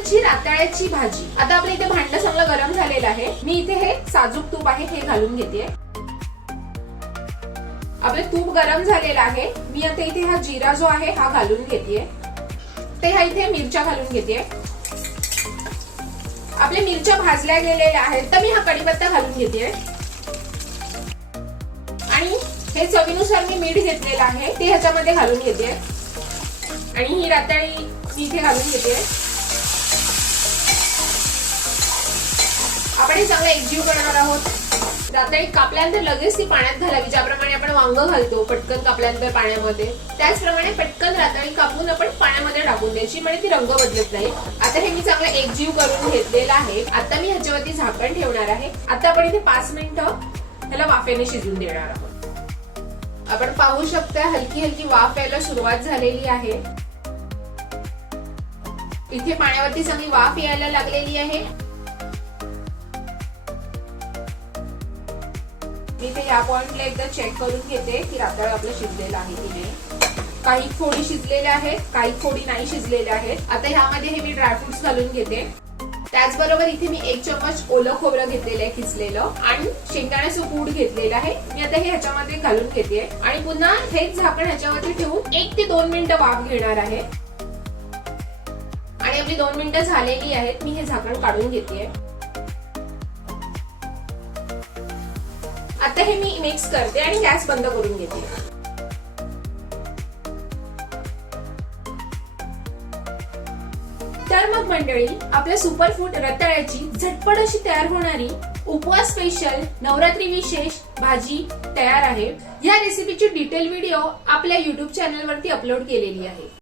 सुबकची राताळ्याची भाजी। आता आपल्या इथे भांड चांगलं गरम झालेलं आहे। मी इथे हे साजूक तूप आहे हे घालून घेते। आपले तूप गरम झालेलं आहे। मी आता इथे हा जिरा जो आहे हा घालून घेते। ते ह्या इथे मिरच्या घालून घेते। आपल्या मिरच्या भाजल्या गेलेल्या आहेत तर मी हा कढीपत्ता घालून घेते आणि हे चवीनुसार मी मीठ घेतलेलं आहे ते ह्याच्यामध्ये घालून घेते आणि ही राताळी मी इथे घालून घेते। आपण हे चांगलं एकजीव करणार आहोत। राताळी कापल्यानंतर लगेच ती पाण्यात घालावी, ज्याप्रमाणे आपण वांग घालतो पटकन कापल्यानंतर पाण्यामध्ये, त्याचप्रमाणे पटकन राताळी कापून आपण पाण्यामध्ये टाकून द्यायची, म्हणजे ती रंग बदलत नाही। आता हे मी चांगलं एकजीव करून घेतलेलं आहे। आता मी ह्याच्यावरती झाकण ठेवणार आहे। आता आपण इथे 5 मिनिटं ह्याला वाफेने शिजून देणार आहोत। आपण पाहू शकता हलकी हलकी वाफ यायला सुरुवात झालेली आहे। इथे पाण्यावरती चांगली वाफ यायला लागलेली आहे। मी इथे या पॉइंटला एकदा चेक करून घेते की राताळ आपलं शिजलेलं आहे की नाही। काही फोडी शिजलेल्या आहेत, काही फोडी नाही शिजलेल्या आहेत। आता ह्यामध्ये हे मी ड्रायफ्रुट्स घालून घेते। त्याचबरोबर इथे मी 1 चम्मच ओलं खोबरं घेतलेलं आहे किसलेलं आणि शेंगदाण्याचं कूट घेतलेलं आहे। मी आता हे ह्याच्यामध्ये घालून घेते आणि पुन्हा हेच झाकण ह्याच्यावरती ठेवून 1 ते 2 मिनिटं वाफ घेणार आहे। आणि आपली 2 मिनिटं झालेली आहेत। मी हे झाकण काढून घेते। आता हे मी मिक्स करते आणि गॅस बंद करून घेते। तर मग मंडळी, आपल्या सुपरफूड रताळ्याची झटपट अशी तयार होणारी उपवास स्पेशल नवरात्री विशेष भाजी तयार आहे। या रेसिपीची डिटेल व्हिडिओ आपल्या YouTube चॅनलवरती अपलोड केलेली आहे।